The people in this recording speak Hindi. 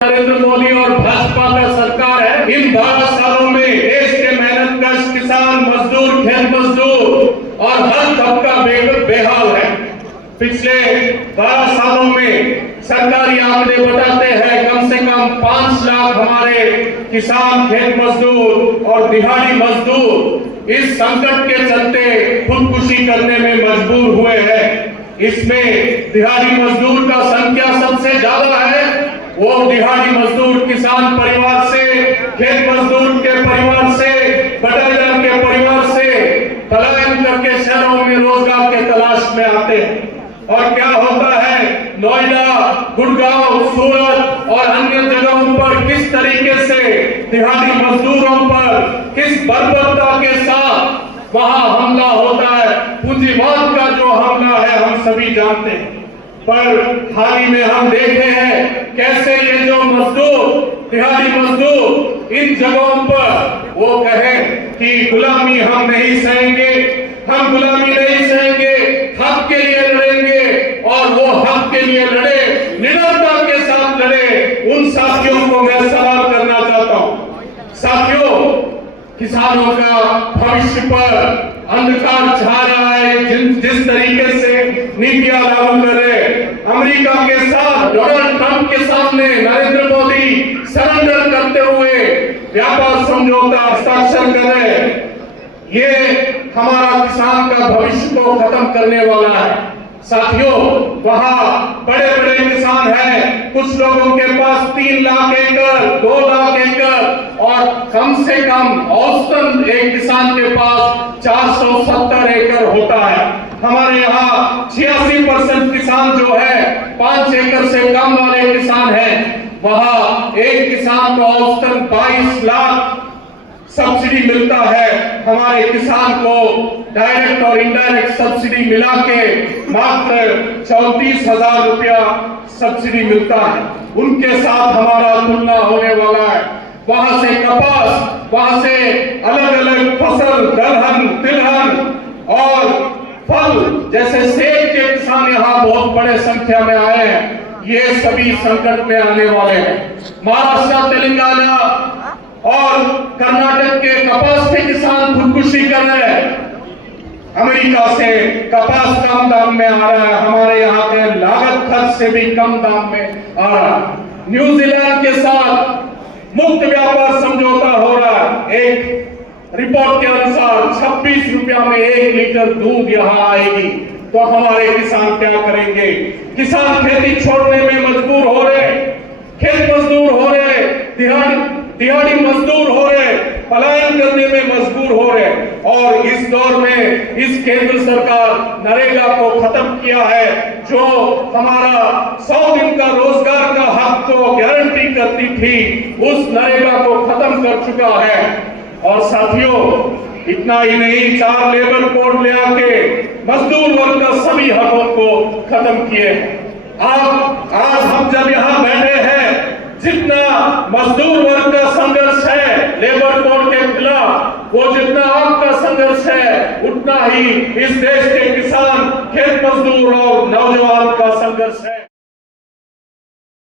नरेंद्र मोदी और भाजपा का सरकार है। इन 12 सालों में देश के मेहनतकश किसान, मजदूर, खेत मजदूर और हर तबका बेहाल है। पिछले 12 सालों में सरकारी आंकड़े बताते हैं कम से कम 5 लाख हमारे किसान, खेत मजदूर और दिहाड़ी मजदूर इस संकट के चलते खुदकुशी करने में मजबूर हुए हैं। इसमें दिहाड़ी मजदूर का संख्या सबसे ज्यादा है। वो दिहाड़ी मजदूर किसान परिवार से, खेत मजदूर के परिवार से, बटालियन के परिवार से पलायन करके शहरों में रोजगार के तलाश में आते हैं। और क्या होता है, नोएडा, गुड़गांव, सूरत और अन्य जगहों पर किस तरीके से दिहाड़ी मजदूरों पर किस बर्बरता के साथ वहां हमला होता है। पूंजीवाद का जो हमला है हम सभी जानते हैं। पर हाल ही में हम देखे हैं कैसे ये जो मजदूर, दिहाड़ी मजदूर इन जगहों पर वो कहें कि गुलामी हम नहीं सहेंगे, हम गुलामी नहीं सहेंगे, हक के लिए लड़ेंगे। और वो हक के लिए लड़े, निडरता के साथ लड़े। उन साथियों को मैं सवाल करना चाहता हूं। साथियों, किसानों का भविष्य पर अंधकार छा रहा है। जिस तरीके से नीतियां लागू कर रहे, अमेरिका के साथ डोनाल्ड ट्रंप के सामने नरेंद्र मोदी सरेंडर करते हुए व्यापार समझौता हस्ताक्षर कर रहे हैं, ये हमारा किसान का भविष्य को खत्म करने वाला है। साथियों, वहां बड़े बड़े किसान हैं, कुछ लोगों के पास 3 लाख एकड़, 2 लाख एकड़ और कम से कम औसतन एक किसान के पास 470 एकड़ होता है। हमारे यहाँ 86% किसान जो है 5 एकड़ से कम वाले किसान हैं। वहां एक किसान को औसतन 22 लाख सब्सिडी मिलता है। हमारे किसान को डायरेक्ट और इनडायरेक्ट सब्सिडी मिला के मात्र 34,000 रुपया सब्सिडी मिलता है। उनके साथ हमारा तुलना होने वाला है। वहां से कपास, वहां से अलग अलग फसल, दलहन, तिलहन और फल जैसे सेब के किसान यहाँ बहुत बड़े संख्या में आए हैं। ये सभी संकट में आने वाले हैं। महाराष्ट्र, तेलंगाना और कर्नाटक के कपास के किसान खुदकुशी कर रहे हैं। अमेरिका से कपास कम दाम में आ रहा है, हमारे यहाँ के लागत खर्च से भी कम दाम में आ रहा है। न्यूजीलैंड के साथ मुक्त व्यापार समझौता हो रहा है। एक रिपोर्ट के अनुसार 26 रुपया में 1 लीटर दूध यहाँ आएगी। तो हमारे किसान क्या करेंगे? किसान खेती छोड़ने में मजबूर हो रहे, खेत मजदूर हो रहे, दिहाड़ी मजदूर हो रहे, पलायन करने में मजबूर हो रहे। और इस दौर में इस केंद्र सरकार नरेगा को खत्म किया है, जो हमारा 100 दिन का रोजगार का हक को गारंटी करती थी, उस नरेगा को खत्म कर चुका है। और साथियों, इतना ही नहीं, 4 लेबर कोड ले आके मजदूर वर्ग का सभी हकों को खत्म किए। आज हम जब यहाँ बैठे हैं, जितना मजदूर वर्ग का संघर्ष है लेबर कोड के खिलाफ, वो जितना आपका संघर्ष है उतना ही इस देश के किसान, खेत मजदूर और नौजवान का संघर्ष है।